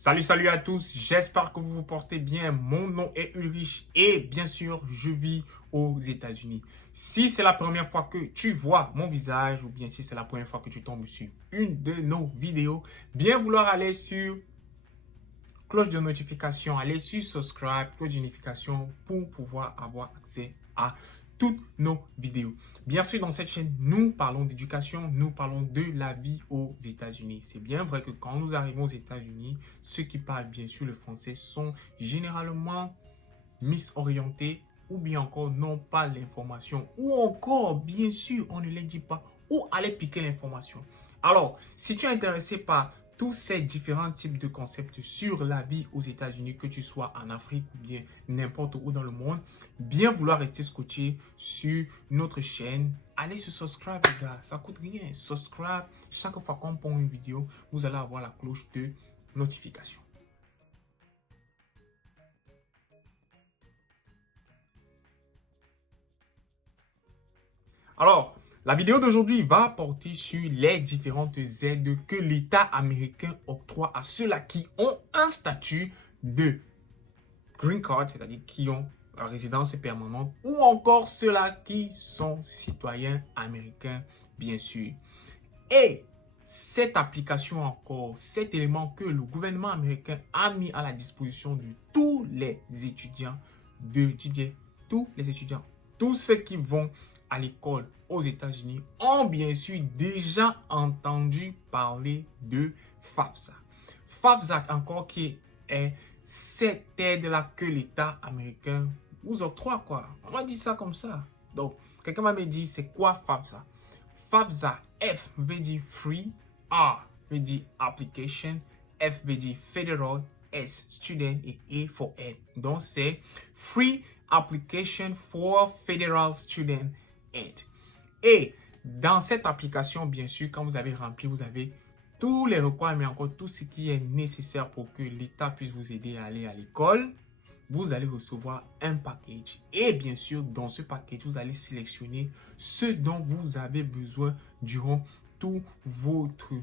Salut à tous, j'espère que vous vous portez bien. Mon nom est Ulrich et bien sûr, je vis aux États-Unis. Si c'est la première fois que tu vois mon visage ou bien si c'est la première fois que tu tombes sur une de nos vidéos, bien vouloir aller sur cloche de notification, aller sur subscribe, cloche de notification pour pouvoir avoir accès à toutes nos vidéos. Bien sûr, dans cette chaîne, nous parlons d'éducation, nous parlons de la vie aux États-Unis. C'est bien vrai que quand nous arrivons aux États-Unis, ceux qui parlent bien sûr le français sont généralement misorientés ou bien encore n'ont pas l'information ou encore, bien sûr, on ne les dit pas ou aller piquer l'information. Alors, si tu es intéressé par tous ces différents types de concepts sur la vie aux États-Unis, que tu sois en Afrique ou bien n'importe où dans le monde, bien vouloir rester scotché sur notre chaîne, allez sur subscribe les gars, ça coûte rien. Subscribe, chaque fois qu'on pond une vidéo, vous allez avoir la cloche de notification. Alors, la vidéo d'aujourd'hui va porter sur les différentes aides que l'État américain octroie à ceux-là qui ont un statut de green card, c'est-à-dire qui ont la résidence permanente, ou encore ceux-là qui sont citoyens américains, bien sûr. Et cette application encore, cet élément que le gouvernement américain a mis à la disposition de tous les étudiants, tous ceux qui vont à l'école aux États-Unis ont bien sûr déjà entendu parler de FAFSA. FAFSA encore qui est cette aide-là que l'État américain vous octroie quoi. On m'a dit ça comme ça. Donc, quelqu'un m'a dit c'est quoi FAFSA? FAFSA, F veut dire free, A veut dire application, F veut dire federal, S student et E for aid. Donc c'est Free Application for Federal Student Aid. Et dans cette application, bien sûr, quand vous avez rempli, vous avez tous les requirements, mais encore tout ce qui est nécessaire pour que l'État puisse vous aider à aller à l'école. Vous allez recevoir un package. Et bien sûr, dans ce package, vous allez sélectionner ce dont vous avez besoin durant toute votre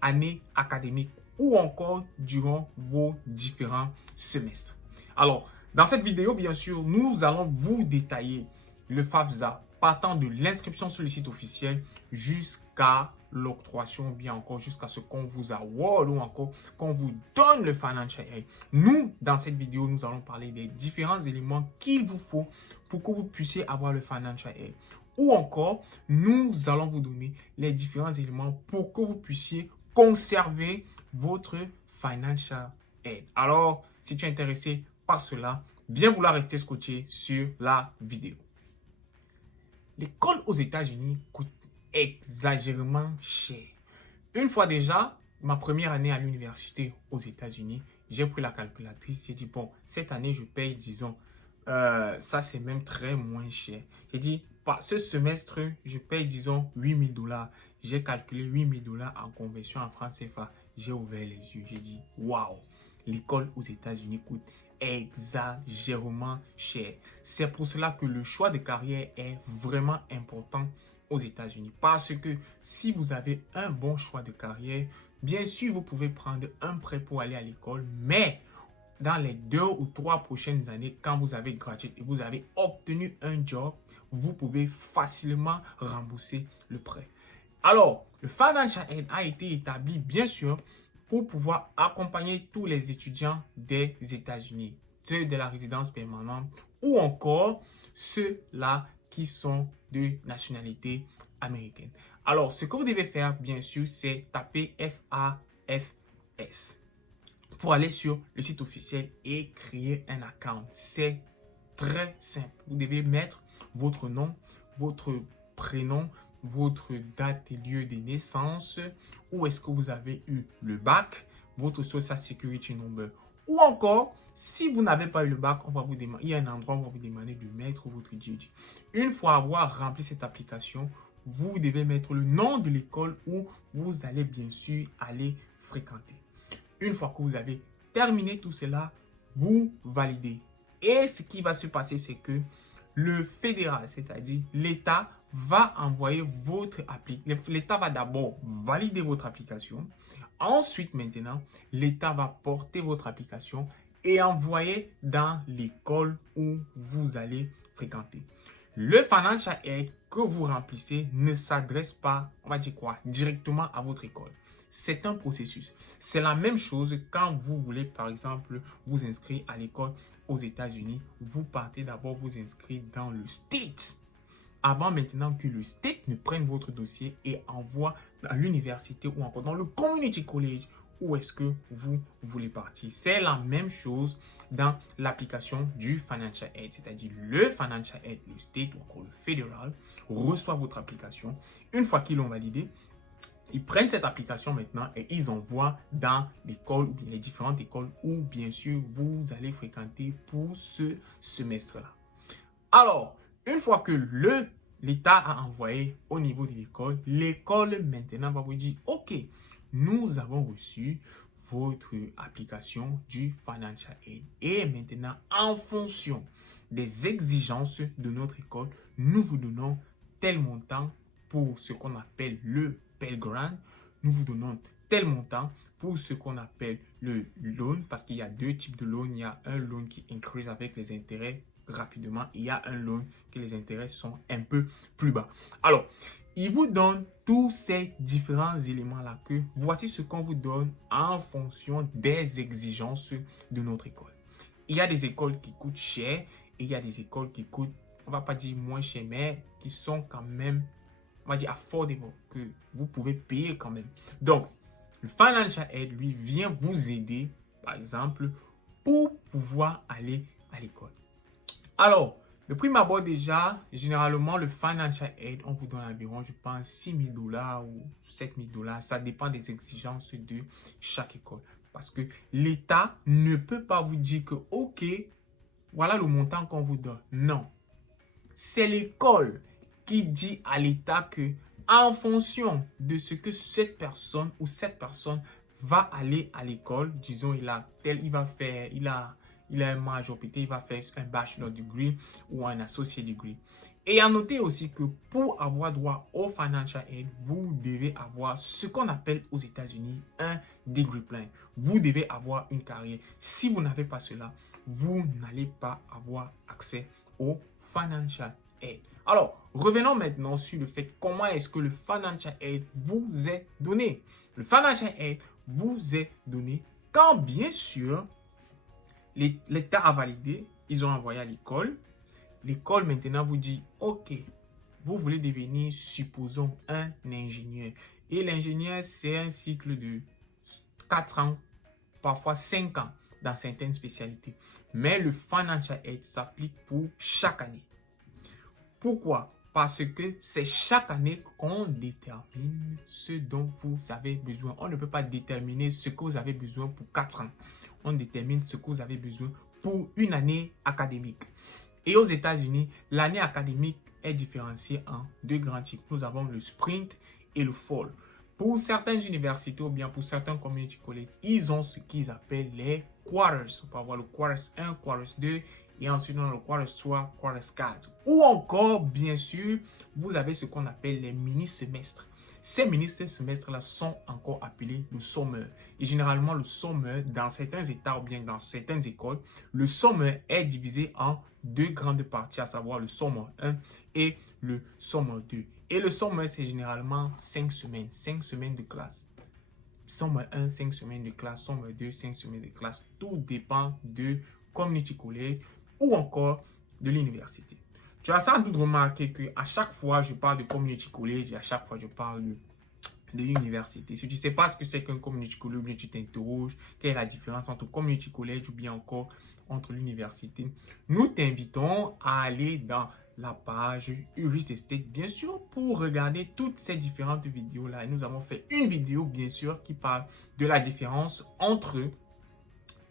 année académique ou encore durant vos différents semestres. Alors, dans cette vidéo, bien sûr, nous allons vous détailler le FAFSA partant de l'inscription sur le site officiel jusqu'à l'octroyation, bien encore jusqu'à ce qu'on vous award ou encore qu'on vous donne le financial aid. Nous, dans cette vidéo, nous allons parler des différents éléments qu'il vous faut pour que vous puissiez avoir le financial aid. Ou encore, nous allons vous donner les différents éléments pour que vous puissiez conserver votre financial aid. Alors, si tu es intéressé par cela, bien vouloir rester scotché sur la vidéo. L'école aux États-Unis coûte exagérément cher. Une fois déjà, ma première année à l'université aux États-Unis, j'ai pris la calculatrice, j'ai dit, bon, cette année, je paye, disons, ça c'est même très moins cher. J'ai dit, ce semestre, je paye, disons, 8 000 $. J'ai calculé 8 000 $ en conversion en francs CFA. J'ai ouvert les yeux, j'ai dit, waouh, l'école aux États-Unis coûte exagérément cher. C'est pour cela que le choix de carrière est vraiment important aux États-Unis. Parce que si vous avez un bon choix de carrière, bien sûr, vous pouvez prendre un prêt pour aller à l'école, mais dans les 2 ou 3 prochaines années, quand vous avez gradué et vous avez obtenu un job, vous pouvez facilement rembourser le prêt. Alors, le Financial Aid a été établi, bien sûr, pour pouvoir accompagner tous les étudiants des États-Unis, ceux de la résidence permanente ou encore ceux-là qui sont de nationalité américaine. Alors, ce que vous devez faire, bien sûr, c'est taper FAFS pour aller sur le site officiel et créer un account. C'est très simple. Vous devez mettre votre nom, votre prénom, votre date et lieu de naissance, où est-ce que vous avez eu le bac, votre Social Security Number. Ou encore, si vous n'avez pas eu le bac, on va vous demander, il y a un endroit où on va vous demander de mettre votre GED. Une fois avoir rempli cette application, vous devez mettre le nom de l'école où vous allez bien sûr aller fréquenter. Une fois que vous avez terminé tout cela, vous validez. Et ce qui va se passer, c'est que le fédéral, c'est-à-dire l'État, va envoyer votre application. L'État va d'abord valider votre application. Ensuite, maintenant, l'État va porter votre application et envoyer dans l'école où vous allez fréquenter. Le financial aid que vous remplissez ne s'adresse pas, on va dire quoi, directement à votre école. C'est un processus. C'est la même chose quand vous voulez, par exemple, vous inscrire à l'école aux États-Unis. Vous partez d'abord vous inscrire dans le state. Avant maintenant que le state ne prenne votre dossier et envoie à l'université ou encore dans le community college où est-ce que vous voulez partir. C'est la même chose dans l'application du financial aid, c'est-à-dire le financial aid, le state ou encore le fédéral reçoit votre application. Une fois qu'ils l'ont validée, ils prennent cette application maintenant et ils envoient dans l'école ou bien les différentes écoles où bien sûr vous allez fréquenter pour ce semestre-là. Alors, une fois que l'État a envoyé au niveau de l'école, l'école maintenant va vous dire, OK, nous avons reçu votre application du Financial Aid. Et maintenant, en fonction des exigences de notre école, nous vous donnons tel montant pour ce qu'on appelle le Pell Grant. Nous vous donnons tel montant pour ce qu'on appelle le loan, parce qu'il y a deux types de loan. Il y a un loan qui increase avec les intérêts rapidement. Il y a un loan que les intérêts sont un peu plus bas. Alors, il vous donne tous ces différents éléments-là que voici ce qu'on vous donne en fonction des exigences de notre école. Il y a des écoles qui coûtent cher et il y a des écoles qui coûtent, on ne va pas dire moins cher, mais qui sont quand même, on va dire affordable, que vous pouvez payer quand même. Donc, le Financial Aid, lui, vient vous aider, par exemple, pour pouvoir aller à l'école. Alors, le prime abord déjà, généralement, le Financial Aid, on vous donne environ, je pense, $6,000 ou $7,000. Ça dépend des exigences de chaque école. Parce que l'État ne peut pas vous dire que, OK, voilà le montant qu'on vous donne. Non. C'est l'école qui dit à l'État que, en fonction de ce que cette personne va aller à l'école, disons, il a un major PT, il va faire un bachelor degree ou un associate degree. Et à noter aussi que pour avoir droit au financial aid, vous devez avoir ce qu'on appelle aux États-Unis un degree plan. Vous devez avoir une carrière. Si vous n'avez pas cela, vous n'allez pas avoir accès au financial aid. Alors, revenons maintenant sur le fait comment est-ce que le financial aid vous est donné. Le financial aid vous est donné quand, bien sûr, l'État a validé, ils ont envoyé à l'école. L'école maintenant vous dit, OK, vous voulez devenir, supposons, un ingénieur. Et l'ingénieur, c'est un cycle de 4 ans, parfois 5 ans dans certaines spécialités. Mais le financial aid s'applique pour chaque année. Pourquoi? Parce que c'est chaque année qu'on détermine ce dont vous avez besoin. On ne peut pas déterminer ce que vous avez besoin pour 4 ans. On détermine ce que vous avez besoin pour une année académique. Et aux États-Unis, l'année académique est différenciée en deux grands types. Nous avons le sprint et le fall. Pour certaines universités ou bien pour certains community colleges, ils ont ce qu'ils appellent les quarters. On peut avoir le quarters 1, quarters 2 et ensuite dans le quarters 3, quarters 4. Ou encore, bien sûr, vous avez ce qu'on appelle les mini-semestres. Ces mini-semestres-là sont encore appelés le summer. Et généralement, le summer, dans certains états ou bien dans certaines écoles, le summer est divisé en deux grandes parties, à savoir le summer 1 et le summer 2. Et le summer, c'est généralement 5 semaines de classe. Summer 1, 5 semaines de classe, summer 2, 5 semaines de classe. Tout dépend de community college ou encore de l'université. Tu as sans doute remarqué qu'à chaque fois, je parle de community college et à chaque fois, je parle de l'université. Si tu ne sais pas ce que c'est qu'un community college, tu t'interroges, quelle est la différence entre community college ou bien encore entre l'université. Nous t'invitons à aller dans la page Urgit State, bien sûr, pour regarder toutes ces différentes vidéos-là. Et nous avons fait une vidéo, bien sûr, qui parle de la différence entre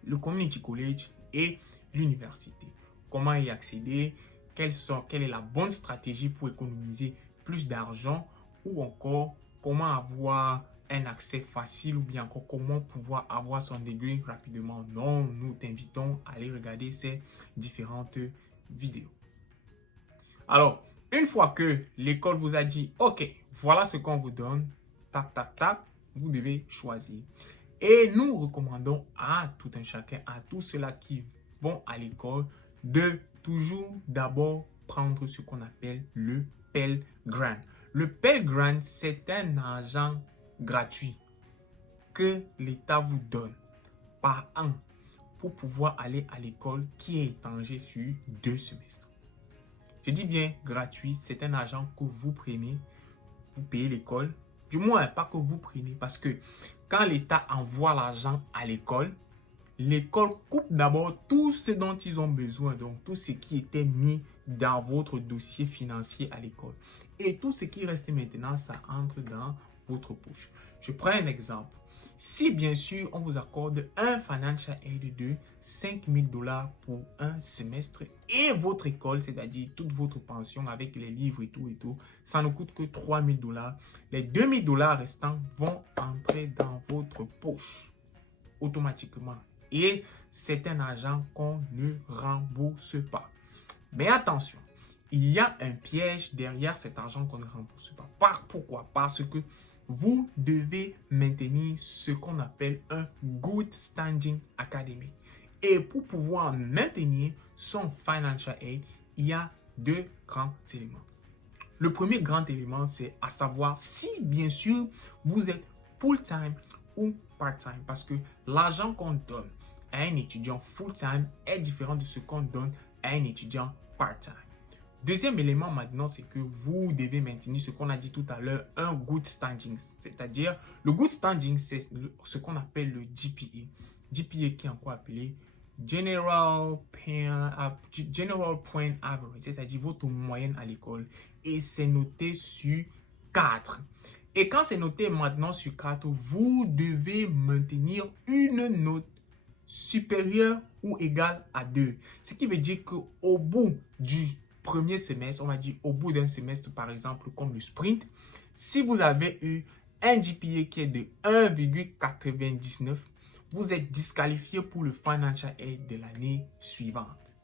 le community college et l'université. Comment y accéder? Quelle est la bonne stratégie pour économiser plus d'argent ou encore comment avoir un accès facile ou bien encore comment pouvoir avoir son degré rapidement. Non, nous t'invitons à aller regarder ces différentes vidéos. Alors, une fois que l'école vous a dit, OK, voilà ce qu'on vous donne, tap, tap, tap, vous devez choisir. Et nous recommandons à tout un chacun, à tous ceux-là qui vont à l'école, de toujours d'abord prendre ce qu'on appelle le Pell Grant. Le Pell Grant, c'est un argent gratuit que l'État vous donne par an pour pouvoir aller à l'école qui est étangé sur 2 semestres. Je dis bien gratuit, c'est un argent que vous prenez, vous payez l'école. Du moins, pas que vous prenez, parce que quand l'État envoie l'argent à l'école coupe d'abord tout ce dont ils ont besoin, donc tout ce qui était mis dans votre dossier financier à l'école. Et tout ce qui reste maintenant, ça entre dans votre poche. Je prends un exemple. Si bien sûr, on vous accorde un financial aid de 5 000 $ pour un semestre et votre école, c'est-à-dire toute votre pension avec les livres et tout, ça ne coûte que 3 000 $. Les 2 000 $ restants vont entrer dans votre poche automatiquement. Et c'est un argent qu'on ne rembourse pas. Mais attention, il y a un piège derrière cet argent qu'on ne rembourse pas. Pourquoi? Parce que vous devez maintenir ce qu'on appelle un good standing académique. Et pour pouvoir maintenir son financial aid, il y a 2 grands éléments. Le premier grand élément, c'est à savoir si bien sûr vous êtes full-time ou part-time. Parce que l'argent qu'on donne à un étudiant full-time est différent de ce qu'on donne à un étudiant part-time. Deuxième élément maintenant, c'est que vous devez maintenir ce qu'on a dit tout à l'heure, un good standing. C'est-à-dire, le good standing, c'est ce qu'on appelle le GPA. GPA qui est encore appelé General Point Average, c'est-à-dire votre moyenne à l'école. Et c'est noté sur 4. Et quand c'est noté maintenant sur 4, vous devez maintenir une note supérieure ou égale à 2. Ce qui veut dire qu'au bout du premier semestre, on va dire au bout d'un semestre par exemple comme le sprint, si vous avez eu un GPA qui est de 1,99, vous êtes disqualifié pour le financial aid de l'année suivante.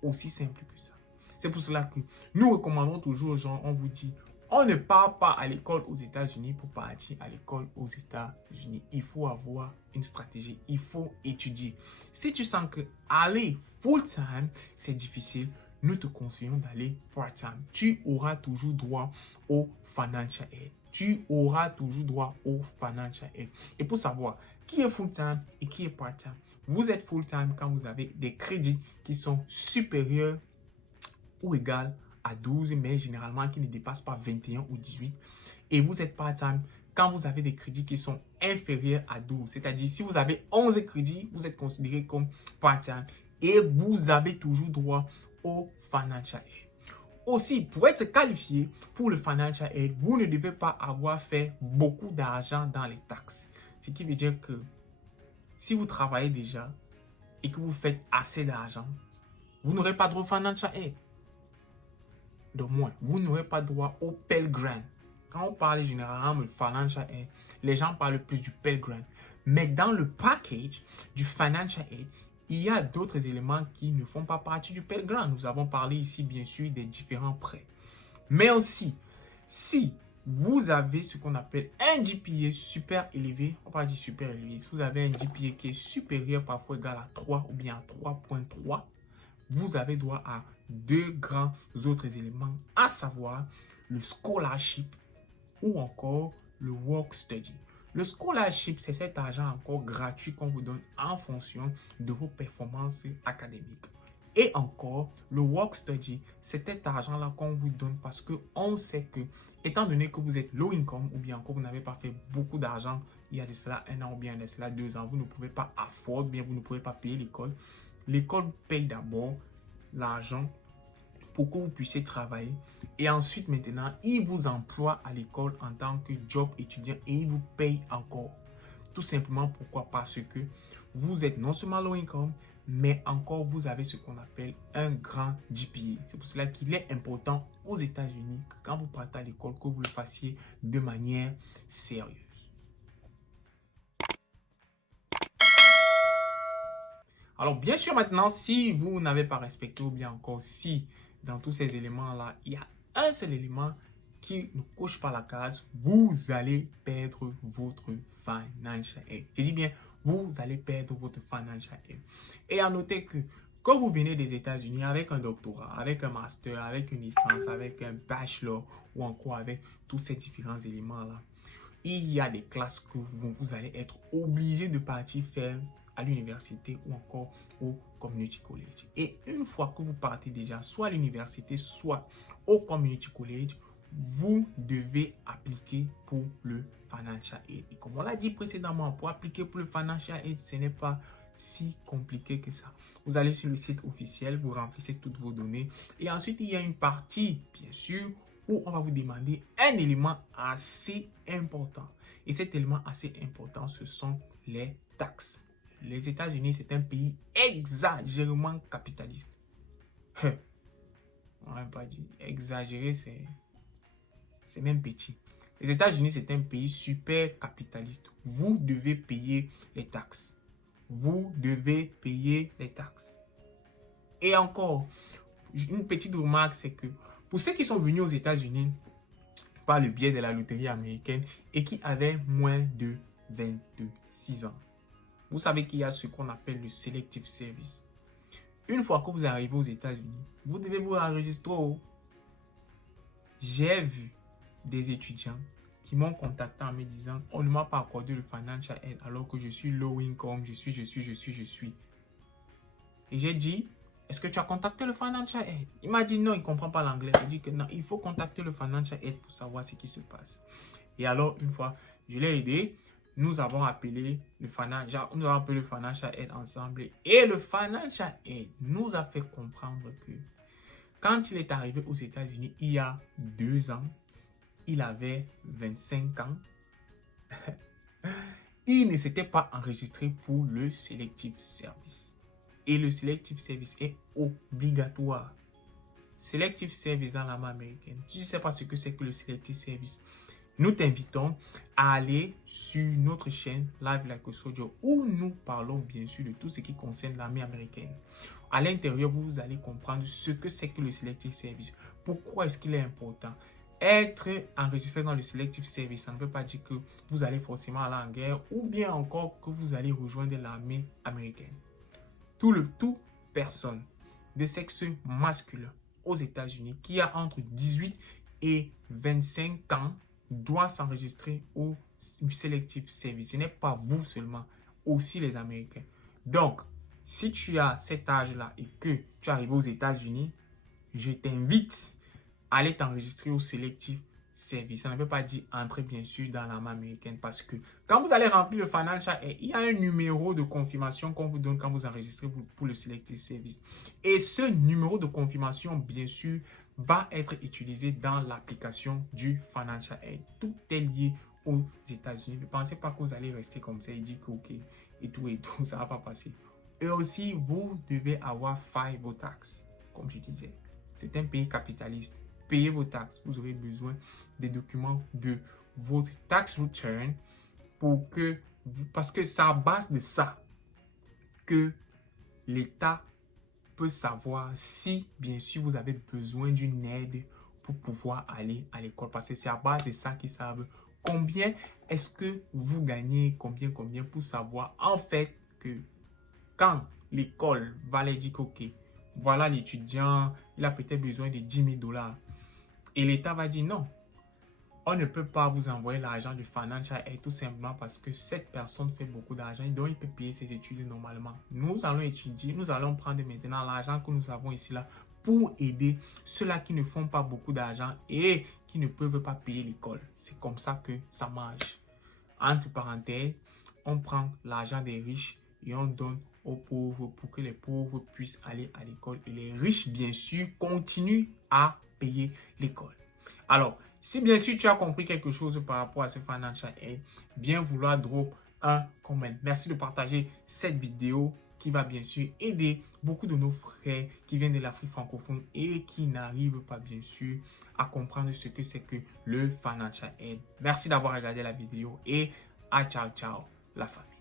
Aussi simple que ça. C'est pour cela que nous recommandons toujours aux gens, on vous dit, on ne part pas à l'école aux États-Unis pour partir à l'école aux États-Unis. Il faut avoir une stratégie, il faut étudier. Si tu sens que aller full-time, c'est difficile, nous te conseillons d'aller part-time. Tu auras toujours droit au financial aid. Tu auras toujours droit au financial aid. Et pour savoir qui est full-time et qui est part-time, vous êtes full-time quand vous avez des crédits qui sont supérieurs ou égaux à 12, mais généralement qui ne dépassent pas 21 ou 18. Et vous êtes part-time quand vous avez des crédits qui sont inférieurs à 12. C'est-à-dire, si vous avez 11 crédits, vous êtes considéré comme part-time et vous avez toujours droit au financial aid. Aussi, pour être qualifié pour le financial aid, vous ne devez pas avoir fait beaucoup d'argent dans les taxes. Ce qui veut dire que si vous travaillez déjà et que vous faites assez d'argent, vous n'aurez pas droit au financial aid. De moins, vous n'aurez pas droit au Pell Grant. Quand on parle généralement de financial aid, les gens parlent plus du Pell Grant. Mais dans le package du financial aid, il y a d'autres éléments qui ne font pas partie du Pell Grant. Nous avons parlé ici, bien sûr, des différents prêts. Mais aussi, si vous avez ce qu'on appelle un GPA super élevé, on parle de super élevé, si vous avez un GPA qui est supérieur, parfois égal à 3 ou bien à 3,3, vous avez droit à 2 grands autres éléments, à savoir le scholarship ou encore le work study. Le scholarship, c'est cet argent encore gratuit qu'on vous donne en fonction de vos performances académiques. Et encore, le work study, c'est cet argent-là qu'on vous donne parce qu'on sait que, étant donné que vous êtes low income ou bien encore vous n'avez pas fait beaucoup d'argent il y a de cela 1 an ou bien de cela 2 ans, vous ne pouvez pas afford, bien vous ne pouvez pas payer l'école. L'école paye d'abord l'argent pour que vous puissiez travailler. Et ensuite, maintenant, il vous emploie à l'école en tant que job étudiant et il vous paye encore. Tout simplement, pourquoi? Parce que vous êtes non seulement low income, mais encore vous avez ce qu'on appelle un grand GPA. C'est pour cela qu'il est important aux États-Unis que quand vous partez à l'école, que vous le fassiez de manière sérieuse. Alors, bien sûr, maintenant, si vous n'avez pas respecté ou bien encore si dans tous ces éléments-là, il y a un seul élément qui ne coche pas la case, vous allez perdre votre financial aid. Je dis bien, vous allez perdre votre financial aid. Et à noter que quand vous venez des États-Unis avec un doctorat, avec un master, avec une licence, avec un bachelor ou encore avec tous ces différents éléments-là, il y a des classes que vous allez être obligé de partir faire à l'université ou encore au community college. Et une fois que vous partez déjà soit à l'université, soit au community college, vous devez appliquer pour le financial aid. Et comme on l'a dit précédemment, pour appliquer pour le financial aid, ce n'est pas si compliqué que ça. Vous allez sur le site officiel, vous remplissez toutes vos données et ensuite il y a une partie, bien sûr, où on va vous demander un élément assez important. Et cet élément assez important, ce sont les taxes. Les États-Unis, c'est un pays exagérément capitaliste. On n'a pas dit exagéré, c'est même petit. Les États-Unis, c'est un pays super capitaliste. Vous devez payer les taxes. Vous devez payer les taxes. Et encore, une petite remarque, c'est que pour ceux qui sont venus aux États-Unis par le biais de la loterie américaine et qui avaient moins de 26 ans, vous savez qu'il y a ce qu'on appelle le Selective Service. Une fois que vous arrivez aux États-Unis, vous devez vous enregistrer. J'ai vu des étudiants qui m'ont contacté en me disant on ne m'a pas accordé le financial aid alors que je suis low income, je suis. Et j'ai dit, est-ce que tu as contacté le financial aid? Il m'a dit non, il ne comprend pas l'anglais. Il dit que non, il faut contacter le financial aid pour savoir ce qui se passe. Et alors, une fois, je l'ai aidé. Nous avons appelé le financial aid ensemble. Et le financial aid nous a fait comprendre que quand il est arrivé aux États-Unis il y a 2 ans, il avait 25 ans. Il ne s'était pas enregistré pour le Selective Service. Et le Selective Service est obligatoire. Selective Service dans la main américaine. Tu ne sais pas ce que c'est que le Selective Service. Nous t'invitons à aller sur notre chaîne Live Like a Soldier où nous parlons bien sûr de tout ce qui concerne l'armée américaine. À l'intérieur, vous allez comprendre ce que c'est que le Selective Service. Pourquoi est-ce qu'il est important? Être enregistré dans le Selective Service, ça ne veut pas dire que vous allez forcément aller en guerre ou bien encore que vous allez rejoindre l'armée américaine. Toute personne de sexe masculin aux États-Unis qui a entre 18 et 25 ans doit s'enregistrer au Selective Service. Ce n'est pas vous seulement, aussi les Américains. Donc, si tu as cet âge-là et que tu arrives aux États-Unis, je t'invite à aller t'enregistrer au Selective Service. Ça ne veut pas dire entrer bien sûr dans l'armée américaine parce que quand vous allez remplir le financial aid, il y a un numéro de confirmation qu'on vous donne quand vous enregistrez pour le Selective Service. Et ce numéro de confirmation, bien sûr, va être utilisé dans l'application du financial aid. Tout est lié aux États-Unis. Ne pensez pas que vous allez rester comme ça et dire que ok, et tout, ça ne va pas passer. Et aussi, vous devez avoir file vos taxes, comme je disais. C'est un pays capitaliste. Payez vos taxes. Vous aurez besoin des documents de votre tax return parce que c'est à base de ça que l'État peut savoir si, bien sûr, vous avez besoin d'une aide pour pouvoir aller à l'école. Parce que c'est à base de ça qu'ils savent combien est-ce que vous gagnez, combien pour savoir en fait que quand l'école va leur dire que, ok, voilà l'étudiant, il a peut-être besoin de 10 000 $. Et l'État va dire non, on ne peut pas vous envoyer l'argent du financial aid tout simplement parce que cette personne fait beaucoup d'argent et donc il peut payer ses études normalement. Nous allons étudier, nous allons prendre maintenant l'argent que nous avons ici là pour aider ceux-là qui ne font pas beaucoup d'argent et qui ne peuvent pas payer l'école. C'est comme ça que ça marche. Entre parenthèses, on prend l'argent des riches et on donne aux pauvres pour que les pauvres puissent aller à l'école et les riches, bien sûr, continuent à payer l'école. Alors, si bien sûr tu as compris quelque chose par rapport à ce financial aid, bien vouloir drop un comment. Merci de partager cette vidéo qui va bien sûr aider beaucoup de nos frères qui viennent de l'Afrique francophone et qui n'arrivent pas bien sûr à comprendre ce que c'est que le financial aid. Merci d'avoir regardé la vidéo et à ciao ciao la famille.